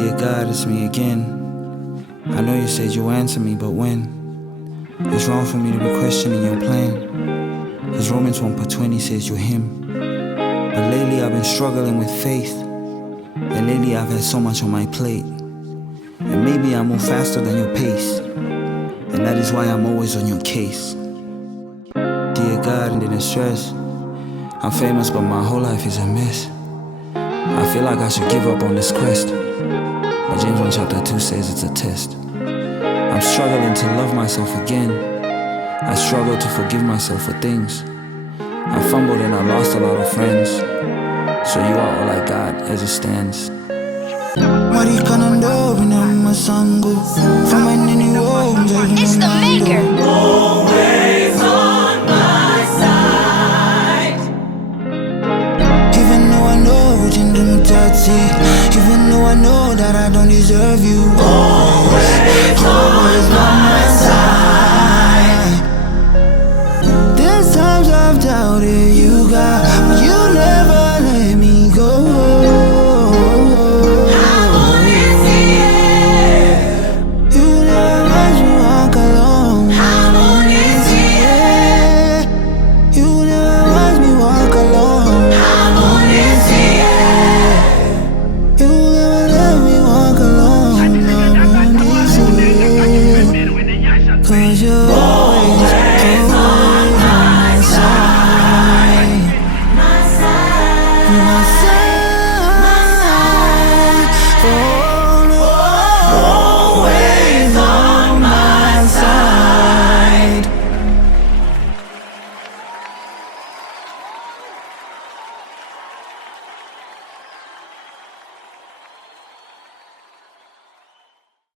Dear God, it's me again. I know you said you'll answer me, but when? It's wrong for me to be questioning your plan, cause Romans 1:20 says you're him. But lately I've been struggling with faith, and lately I've had so much on my plate. And maybe I move faster than your pace, and that is why I'm always on your case. Dear God, in the stress, I'm famous but my whole life is a mess. I feel like I should give up on this quest, but James 1:2 says it's a test. I'm struggling to love myself again. I struggle to forgive myself for things. I fumbled and I lost a lot of friends, so you are all I got as it stands. It's the maker. Always on my side. Even though I know that I don't deserve you.